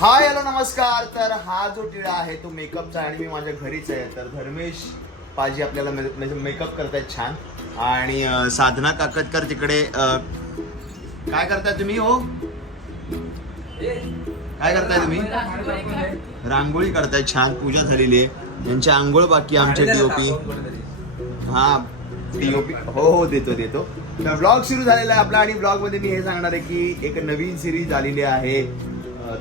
Hi hello नमस्कार. तर हा जो टिळा आहे तो मेकअपचा आणि मी माझ्या घरीच आहे. तर धर्मेश पाजी आपल्याला म्हणजे मेकअप करतायत छान. आणि साधना काकतकर तिकडे काय करताय तुम्ही हो? काय करताय तुम्ही? रांगोळी करताय छान. पूजा झालेली आहे. यांची आंघोळ बाकी आमच्या टीओपी हा टीओपी हो हो देतो देतो. तर ब्लॉग सुरू झालेला आहे आपला आणि ब्लॉगमध्ये मी हे सांगणार आहे की एक नवीन सिरीज आलेली आहे.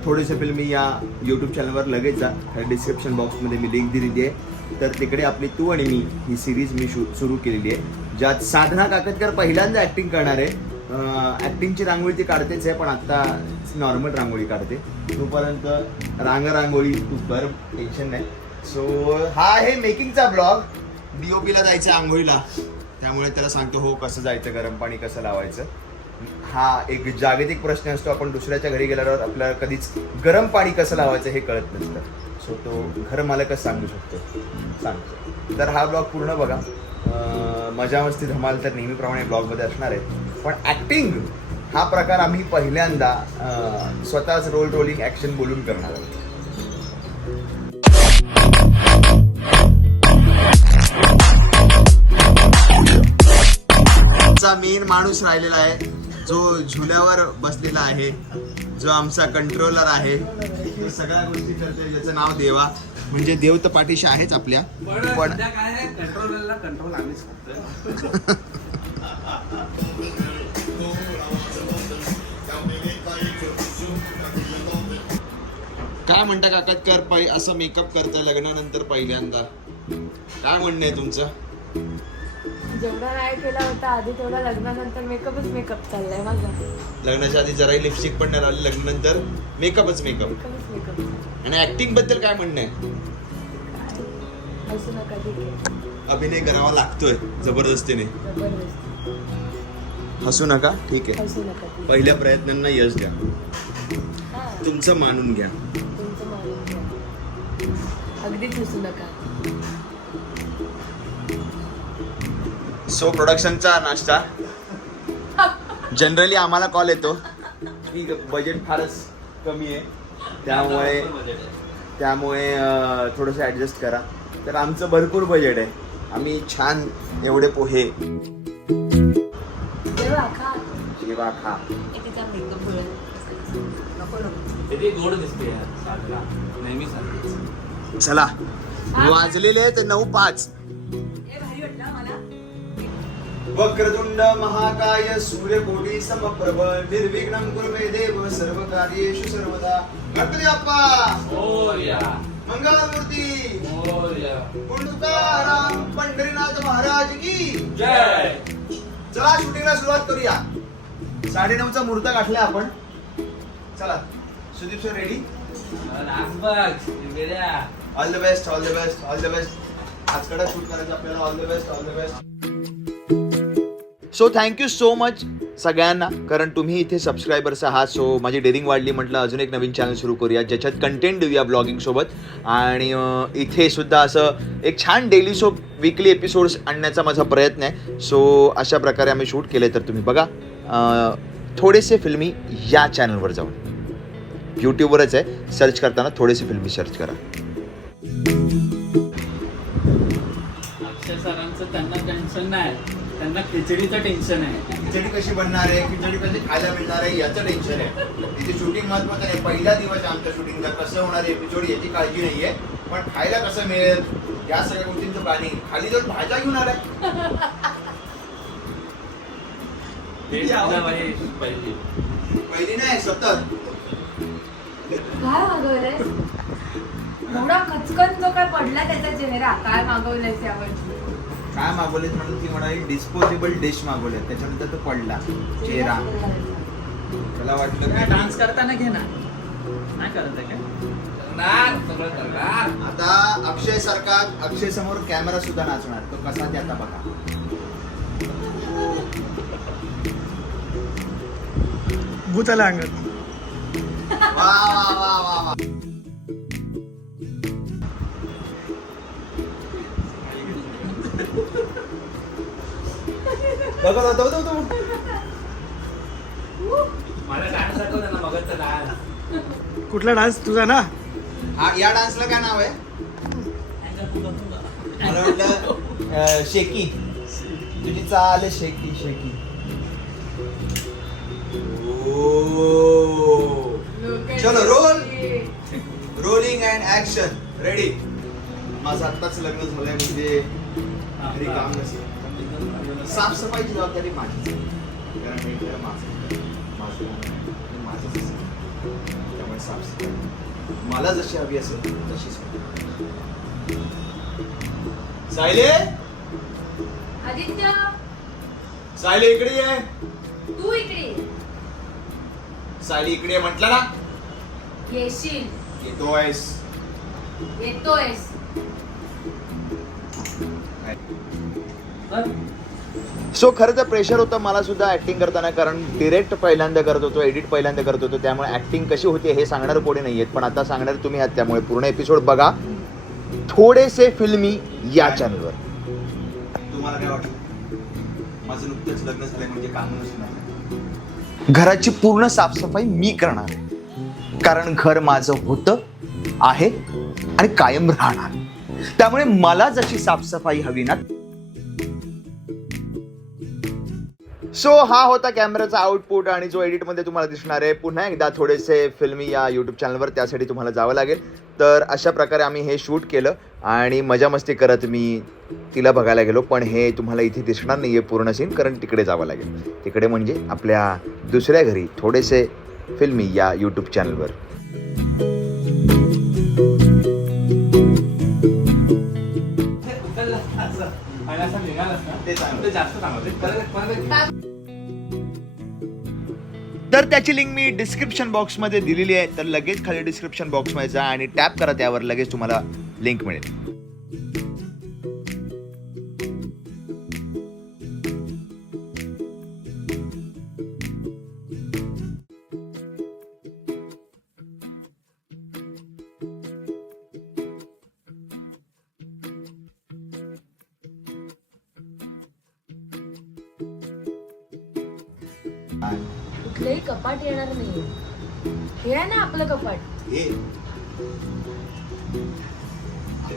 थोडेसे फिल्म मी या यूट्यूब चॅनलवर लगेच जा डिस्क्रिप्शन बॉक्समध्ये मी लिंक दिलेली आहे. तर तिकडे आपली तू आणि मी ही सिरीज मी शू सुरू केलेली आहे. ज्यात साधना काकतकर पहिल्यांदा ॲक्टिंग करणार आहे. ॲक्टिंगची रांगोळी ती काढतेच आहे पण आत्ता नॉर्मल रांगोळी काढते. तोपर्यंत रांग रांगोळी तू कर टेन्शन नाही. सो हा आहे मेकिंगचा ब्लॉग डीओपीला जायचं आंघोळीला. त्यामुळे त्याला सांगतो हो कसं जायचं गरम पाणी कसं लावायचं. हा एक जागतिक प्रश्न असतो. आपण दुसऱ्याच्या घरी गेल्यावर आपल्याला कधीच गरम पाणी कसं लावायचं हे कळत नसतं. सो तो घर मालकच सांगू शकतो. सांगतो. तर हा ब्लॉग पूर्ण बघा. मजा मस्ती धमाल तर नेहमीप्रमाणे ब्लॉगमध्ये असणार आहे. पण ॲक्टिंग हा प्रकार आम्ही पहिल्यांदा स्वतःच रोल रोलिंग ॲक्शन बोलून करणार आहोत. आमचा मेन माणूस राहिलेला आहे. जो झुल्यावर बसलेला आहे जो आमचा कंट्रोलर आहे तो सगळ्या गोष्टी करतोय ज्याचं नाव देवा. म्हणजे देव तर पाठीशी आहेच आपल्या. पण काय आहे कंट्रोलरला कंट्रोल आम्हीच करतोय. काय म्हणता काकतकर पै असं मेकअप करताय लग्नानंतर पहिल्यांदा. काय म्हणणं आहे तुमचं? जेवढा नाही केला होता आधी तेवढा लग्नानंतर मेकअपच मेकअप चाललाय माझा. लग्नाच्या आधी जराही लिपस्टिक पण नाही लावली लग्नानंतर मेकअपच मेकअप मेकअपच मेकअप आणि ऍक्टिंगबद्दल काय म्हणणं आहे? काय? असू नका ठीक आहे. अभिनय करावा लागतोय जबरदस्तीने. जबरदस्त. हसू नका ठीक आहे. हसू नका ठीक पहिल्या प्रयत्नांना यश द्या. हा. तुमचं मानून घ्या. तुमचं मानून घ्या. अगदीच हसू नका. सो प्रोडक्शनचा नाश्ता. जनरली आम्हाला कॉल येतो. की बजेट फारच कमी आहे. त्यामुळे त्यामुळे थोडंसं ॲडजस्ट करा. तर आमचं भरपूर बजेट आहे. आम्ही छान एवढे पोहे जेवा खा. चला. वाजलेले आहेत नऊ पाच. वक्रतुंड महाकाय सूर्यकोटी समप्रभ निर्विघ्नं कुर्मे देव सर्व कार्येषु सर्वदा। गणपती मोरया। मंगलमूर्ती! मोरया। तुकाराम पंढरीनाथ महाराज की जय। चला शूटिंगला सुरुवात करूया. साडे नऊचा मुहूर्त गाठला आपण. चला Sudeep sir ready all the best all the best all the best आज कडा शूट करायचं आपल्याला. All the best all the best so thank you so much सगळ्यांना. कारण तुम्ही इथे सबस्क्रायबर्स आहात सो माझी डेअरिंग वाढली म्हटलं अजून एक नवीन चॅनल सुरू करूया ज्याच्यात कंटेंट देऊया ब्लॉगिंग सोबत. आणि इथे सुद्धा असं एक छान डेली सोप विकली एपिसोड्स आणण्याचा माझा प्रयत्न आहे. सो अशा प्रकारे आम्ही शूट केले तर तुम्ही बघा. थोडेसे फिल्मी या चॅनलवर जाऊन. यूट्यूबवरच आहे. सर्च करताना थोडेसे फिल्मी सर्च करा. अक्षय सरांचं त्यांना टेन्शन नाही. त्यांना खिचडीचं टेन्शन आहे. खिचडी कशी बनणार आहे? खिचडी कशी खायला मिळणार आहे? याचं टेन्शन आहे. तिथे शूटिंग महत्वाचं नाही. पहिला दिवस आहे आमच्या शूटिंगचा कसं होणार आहे एपिसोड याची काळजी नाहीये. पण खायला कसं मिळेल? या सगळ्या गोष्टींचं प्लॅनिंग खाली जाऊन भाज्या घेऊन आलाय. ते बाई पहिली. पहिली नाही सतत काय मागवलंय? एवढा खचकन जो काय पडला त्याचा चेहरा काय मागवलंय त्यावर? काय मागवलेत म्हणून ती म्हणाली डिस्पोजेबल डिश मागवले त्याच्यानंतर तो पडला चेहरा. त्याला वाटलं काय की डान्स करताना घे ना. नाही करत आहे काय? करणार सगळं करणार आता अक्षय सारखा अक्षय समोर कॅमेरा सुद्धा नाचणार. तो कसा ते आता बघा. भूताला अंगत वा वा वा वा वा. बघा होता मला डान्स मगच डान्स. कुठला डान्स? तुझा ना? हा या डान्सला काय नाव आहे? मला वाटलं अं, शेकी. तुझी चाल शेकी शेकी. ओ. चलो roll. Rolling and action ready माझं आत्ताच लग्न झालंय म्हणजे घरी काम नसेल. साफसफाईची जबाबदारी आहे. कारण हे घर माझं माझं माझंच. त्यामुळे साफसफाई. मला जशी हवी असेल तशीच. सायले? आदित्य? सायले इकडे ये. तू इकडे ये. सायली इकडे ये म्हटलं ना. येशील. येतोयस. येतोयस. सो खरं तर प्रेशर होतं मला सुद्धा ऍक्टिंग करताना कारण डिरेक्ट पहिल्यांदा करत होतो एडिट पहिल्यांदा करत होतो. त्यामुळे ऍक्टिंग कशी होते हे सांगणार कोणी नाही आहेत पण आता सांगणार तुम्ही आहात त्यामुळे पूर्ण एपिसोड बघा. थोडेसे फिल्मी या चॅनलवर तुम्हाला काय वाटतं? माझं नुकतंच लग्न झालंय म्हणजे काम नसणार घराची पूर्ण साफसफाई मी करणार कारण घर माझं होतं आहे आणि कायम राहणार. त्यामुळे मला जशी साफसफाई हवी ना सो हा होता कॅमेराचा आउटपुट आणि जो एडिटमध्ये तुम्हाला दिसणार आहे पुन्हा एकदा थोडेसे फिल्मी या यूट्यूब चॅनलवर त्यासाठी तुम्हाला जावं लागेल. तर अशा प्रकारे आम्ही हे शूट केलं आणि मजा मस्ती करत मी तिला बघायला गेलो पण हे तुम्हाला इथे दिसणार नाही आहे पूर्ण सीन कारण तिकडे जावं लागेल. तिकडे म्हणजे आपल्या दुसऱ्या घरी थोडेसे फिल्मी या यूट्यूब चॅनलवर चांगलं. जास्त तर त्याची लिंक मी डिस्क्रिप्शन बॉक्समध्ये दिलेली आहे. तर लगेच खाली डिस्क्रिप्शन बॉक्समध्ये जा आणि टॅप करा. त्यावर लगेच तुम्हाला लिंक मिळेल. कुठलंही कपाट येणार नाहीये. हे आहे ना आपलं कपाट. हे.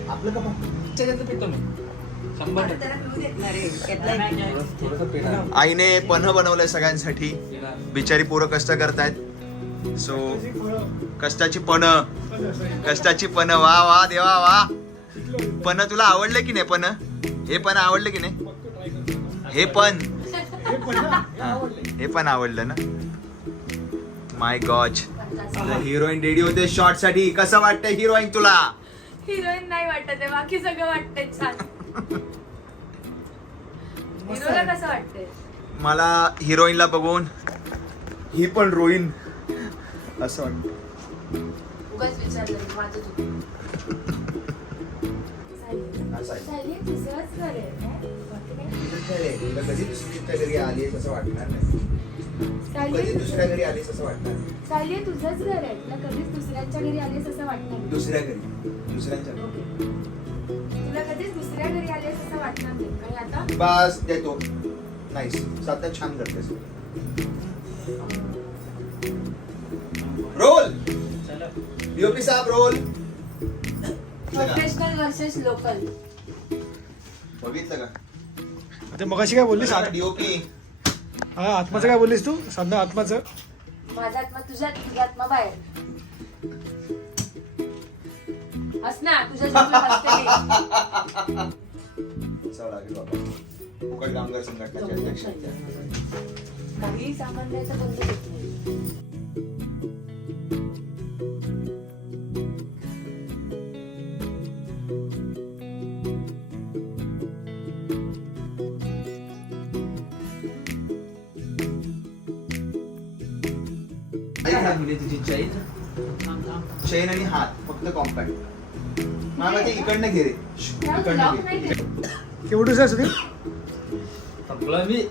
आपलं का त्याच्यात पितो मी. शंभर टक्के. आईने पन्ह बनवलंय सगळ्यांसाठी. बिचारी पोरं कष्ट करतायत. सो कष्टाची पण कष्टाची पण वा वा देवा वा. पण तुला आवडलं की नाही पण हे पण आवडलं की नाही? हे पण. हा, हे पण आवडलं ना? माय गॉज हिरोईन रेडी होते शॉर्टसाठी कसं वाटतंय हिरोईन तुला? हिरोईन नाही वाटत आहे बाकी सगळं वाटतंय छान. हिरोला कसं वाटतंय? मला हिरोईनला बघून ही पण रोईन असं वाटतं. उगाच विचारलं माझं चुकलं. असं दुसरंच काय? बाकी काय? घरी वाटणार नाही. कधी दुसऱ्या घरी आलीस असं वाटणार नाही. सायली, तुझंच घर आहे तुला कधीच दुसऱ्यांच्या घरी आलीस असं वाटणार नाही. दुसऱ्या घरी. दुसऱ्यांच्या घरी. ओके. तुला कधीच दुसऱ्या घरी आलीस असं वाटणार नाही. आणि आता? बस देतो. नाही सध्या छान करतेस. रोल! चला. डीओपी साहेब रोल. प्रोफेशनल वर्सेस लोकल बघितलं का? मग काय बोललीस? आत- डीओपी हा आत्माचं काय बोललीस तू? साधा आत्माचं. माझा आत्मा तुझ्या तुझा आत्मा बाहेर. हस ना तुझ्या जवळ हसते मी. असावं लागेल बाबा. फुकट कामगार संघटनेचे अध्यक्ष आहेत त्या. काही सामान द्यायचं बंद होत नाही. ऐक ना, म्हणजे तुझी चैन चैन आणि हात फक्त कॉम्पॅक्ट मला ते इकडनं घे रे. इकडनं नाही घे. केलं. केवढं आहे सुधीर संपलं मी.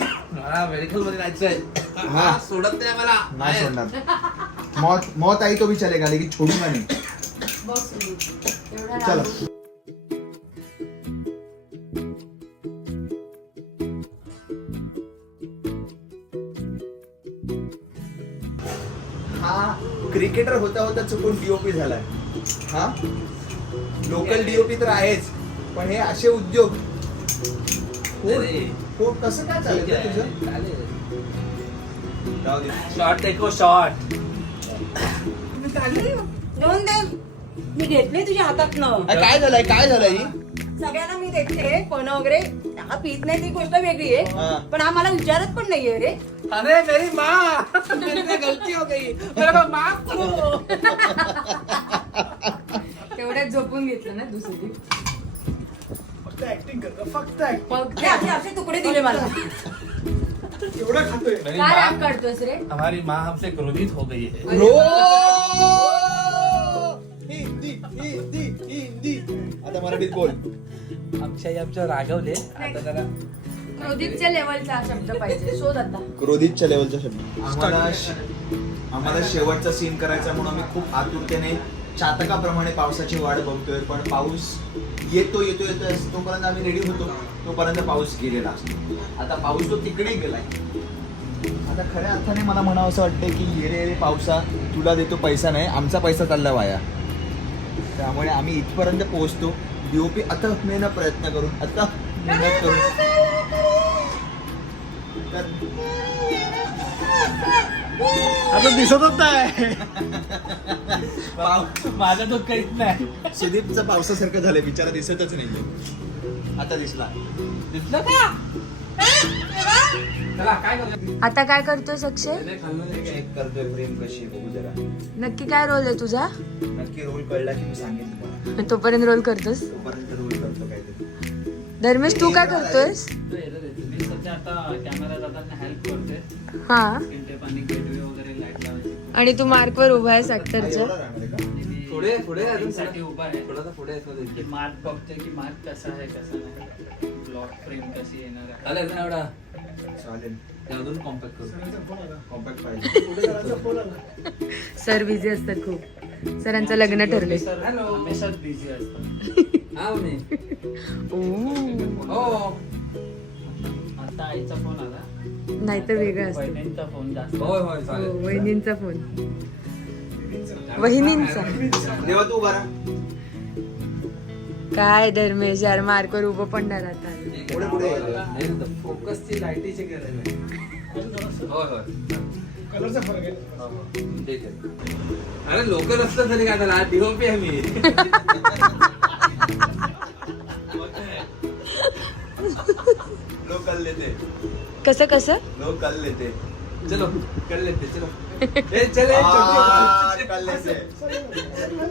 मला मेडिकलमध्ये जायचंय. हा. हा, सोडत नाही मला. नाही बाहेर. सोडणार. मौत मौत आई तो भी चलेगा लेकिन छोडूंगा नहीं? चलो. हा क्रिकेटर होता होता चुकून डीओपी झालाय. हा? लोकल डीओपी तर आहेच पण हे असे उद्योग. हो कसं काय चालेल. तुझं. शॉर्ट देखो शॉर्ट दोन दे. मी घेतले तुझ्या हातातनं. अरे काय झालंय? काय झालंय ही? सगळ्यांना मी देते. पण वगैरे? हा पीत नाही ती गोष्ट वेगळी हा. आहे पण मला विचारत पण नाहीये रे. अरे मेरी माँ। मेरे गलती हो गई। मेरे को माफ करो। तेवढ्यात झोपून घेतलं ना दुसरी फक्त ऍक्टिंग करतो फक्त ऍक्टिंग फक्त असे असे तुकडे दिले मला. एवढं खातोय. मेरी काय राग माँ काढतोस रे? हमारी माँ हमसे क्रोधित हो गई है। रो! हिंदी हिंदी हिंदी. आता मराठीत बोल. आमच्या आमच्या रागवले. आता जरा क्रोधितच्या लेवलचा शब्द पाहिजे. शोध आता. क्रोधितच्या लेवलचा शब्द. आम्हाला आम्हाला शेवटचा सीन करायचा म्हणून आम्ही खूप आतुरतेने चातकाप्रमाणे पावसाची वाट बघतोय. पण पाऊस येतो येतो येतो असं तोपर्यंत आम्ही रेडी होतो. तोपर्यंत पाऊस गेलेला असतो. आता पाऊस तो तिकडे गेलाय. आता खऱ्या अर्थाने मला म्हणावं असं वाटतंय की येरे येरे पावसा तुला देतो पैसा नाही आमचा पैसा चालला वाया. त्यामुळे आम्ही इथपर्यंत पोहोचतो. डीओपी आता मेहनत प्रयत्न करून आता मेहनत करून. आता दिसतच नाही. पाव- माझं दुःख काहीच नाही. सुदीपचं पावसासारखं झालंय बिचारा दिसतच नाही आता दिसला. दिसलं का? चला काय करू आता काय करतोय अक्षय चेक करतोय प्रेम कशी आहे बघू जरा. नक्की काय रोल आहे तुझा? नक्की रोल कळला की मी सांगेन तुम्हाला. तोपर्यंत रोल करतोस? तोपर्यंत रोल करतो काहीतरी. धर्मेश तू काय करतोयस? मी सध्या आता कॅमेरा दादांना हेल्प करते हा. स्क्रीन टेप आणि गेटवे वगैरे लाइट लावायची. आणि तू मार्कवर उभा आहेस ऍक्टरच्या? पुढे पुढे अजून साठी उभा आहे. थोडासा पुढे की मार्क बघतोय की मार्क कसा आहे कसा नाही. ब्लॉक फ्रेम कशी येणार आहे. आला ना एवढा. चालेल. ते अजून कॉम्पॅक्ट करू. कॉम्पॅक्ट पाहिजे. सर बिझी असतात खूप. सरांचं लग्न ठरले सर हमेशाच बिझी असतात. हा हो. आता आईचा फोन आला. नाही तर वेगळं असतं. बहिणींचा फोन जास्त. होय होय हो, चालेल वहिनींचा फोन. वहिनींचा. देवा तू बरा काय धर्मेश यार मार्कवर उभं पडणार आता पुढे पुढे. फोकसची लाईटीची गरज आहे. होय होय. कलरचा फरक आहे. ठीक आहे. अरे लोक नसलं तरी काय झालं डीओपी आहे मी. कल लेते। कसं कसं? कल लेते। चलो कर लेते चलो। ए चले कल लेते।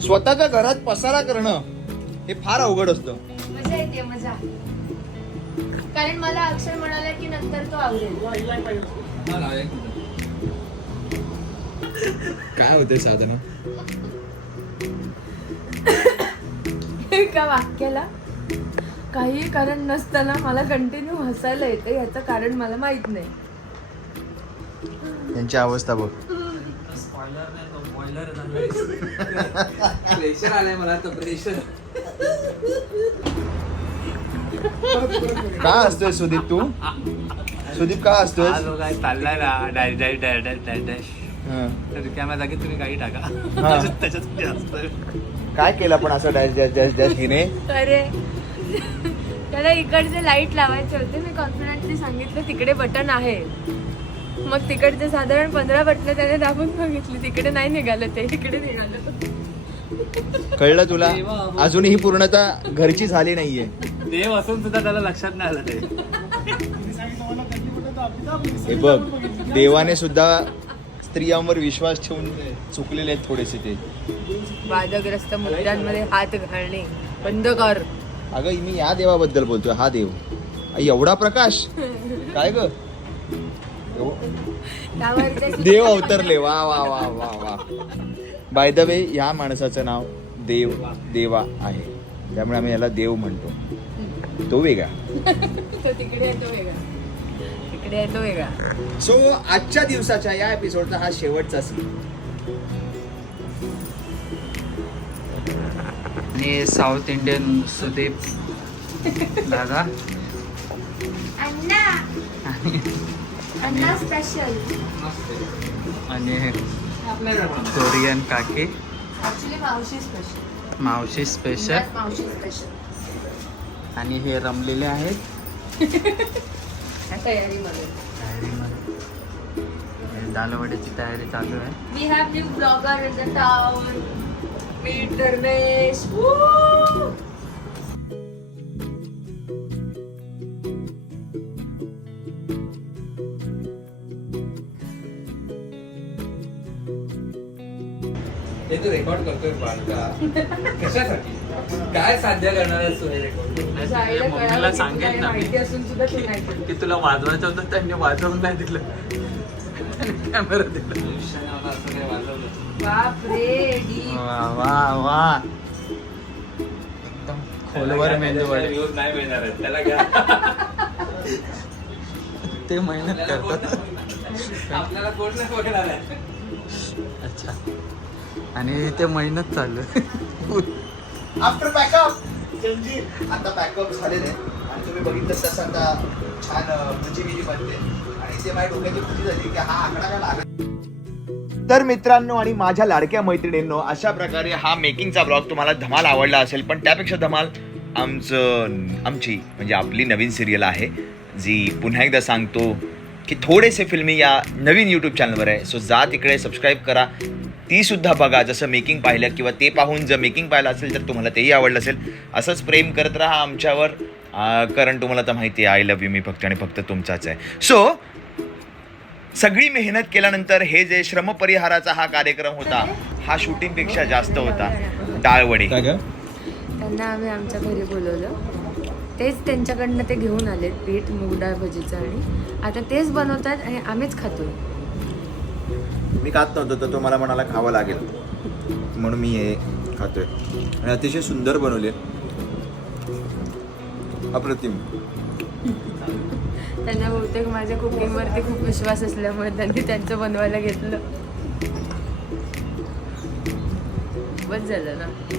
स्वतःच्या घरात पसारा करणं हे फार अवघड असतं. मजा येते मजा. कारण मला अक्षर म्हणाला की नंतर तो आवडेल. काय होते साधन? एका वाक्याला काही कारण नसताना मला कंटिन्यू हसायला येतं याचं कारण मला माहीत नाही. त्यांची अवस्था बघ. स्पॉइलर नाही तो बॉयलर प्रेशर आलाय मला तर प्रेशर का असतोय सुदीप तू? सुदीप का असतोय? हा जो काय चाललाय ना dash dash dash dash dash dash. तर रिकाम्या जागेत तुम्ही काही टाका. त्याच्यात त्याच्यात ते असतं. काय केलं पण असं डॅश डॅश डॅश डॅश हिने? अरे. त्याला इकडचे लाइट लावायचे होते. मी कॉन्फिडंटली सांगितलं तिकडे बटन आहे. मग तिकडचे साधारण पंधरा बटन त्याने दाबून बघितली तिकडे नाही निघालं ते. इकडे निघालं. कळलं तुला? अजूनही पूर्णता घरची झाली नाहीये. देव असून सुद्धा त्याला लक्षात नाही आलं ते. हे बघ देवाने सुद्धा स्त्रियांवर विश्वास ठेवून चुकलेले आहेत थोडेसे ते. वादग्रस्त मुद्द्यांमध्ये हात घालणे बंद कर. अगं मी या देवाबद्दल बोलतोय. हा देव. एवढा प्रकाश? काय ग? देव अवतरले. वा वा वा वा वा. बाय द वे या माणसाचं नाव देव देवा आहे. त्यामुळे आम्ही याला देव म्हणतो. तो वेगळा. तो तिकडे आहे तो वेगळा. तिकडे आहे तो वेगळा. सो आजच्या दिवसाच्या या एपिसोडचा हा शेवटचा सीन आणि साऊथ इंडियन सुदीप दादा. अण्णा. अण्णा स्पेशल आणि कोरियन काकी. ऍक्च्युली मावशी स्पेशल मावशी स्पेशल मावशी स्पेशल आणि हे रमलेले आहेत. तयारीमध्ये. तयारीमध्ये. दालवड्याची तयारी चालू आहे. We have new blogger in the town meet Dharmesh हे तू रेकॉर्ड करतोय बाळका. कशासाठी? काय साध्य करणार मम्मीला सांगेल ना. की तुला वाजवायचं होतं त्यांनी वाजवून नाही दिलं. कॅमेरा दिला. वा वा एकदम खोलवर मेंदू नाही मिळणार त्याला ते मेहनत करतात. आपल्याला कोण नाही बघणार आहे. अच्छा. आणि ते मेहनत चालू. आफ्टर बॅकअप चंजी आता बॅकअप झालेलं आहे आणि तुम्ही बघितलं तसं आता छान भजी बिजी बनते. आणि ते माझ्या डोक्याची खुशी झाली की हा आकडा काय लागत तर मित्रांनो आणि माझ्या लाडक्या मैत्रिणींनो अशा प्रकारे हा मेकिंगचा ब्लॉग तुम्हाला धमाल आवडला असेल पण त्यापेक्षा धमाल आमचं आमची म्हणजे आपली नवीन सिरियल आहे जी पुन्हा एकदा सांगतो की थोडेसे फिल्मी या नवीन यूट्यूब चॅनलवर आहे. सो जा तिकडे सबस्क्राईब करा. ती सुद्धा बघा जसं मेकिंग पाहिलं किंवा ते पाहून जर मेकिंग पाहिलं असेल तर तुम्हाला तेही आवडलं असेल. असंच प्रेम करत राहा आमच्यावर. कारण तुम्हाला तर माहिती आहे आय लव्ह यू मी फक्त आणि फक्त तुमचाच आहे. सो सगळी मेहनत केल्यानंतर हे जे श्रमपरिहाराचा हा कार्यक्रम होता हा शूटिंगपेक्षा जास्त होता. डाळवडे. त्यांना आम्ही आमच्या घरी बोलवलं. तेच त्यांच्याकडनं ते घेऊन आलेत पीठ मूग डाळ भजीचं आणि आता तेच बनवतात आणि आम्हीच खातोय. मी खात नव्हतो तर तो मला म्हणाला खावं लागेल. म्हणून मी हे खातोय. आणि अतिशय सुंदर बनवले अप्रतिम. त्यांना बहुतेक माझ्या कुकिंगवरती खूप विश्वास असल्यामुळे त्यांनी त्यांचं बनवायला घेतलं. बस झालं ना.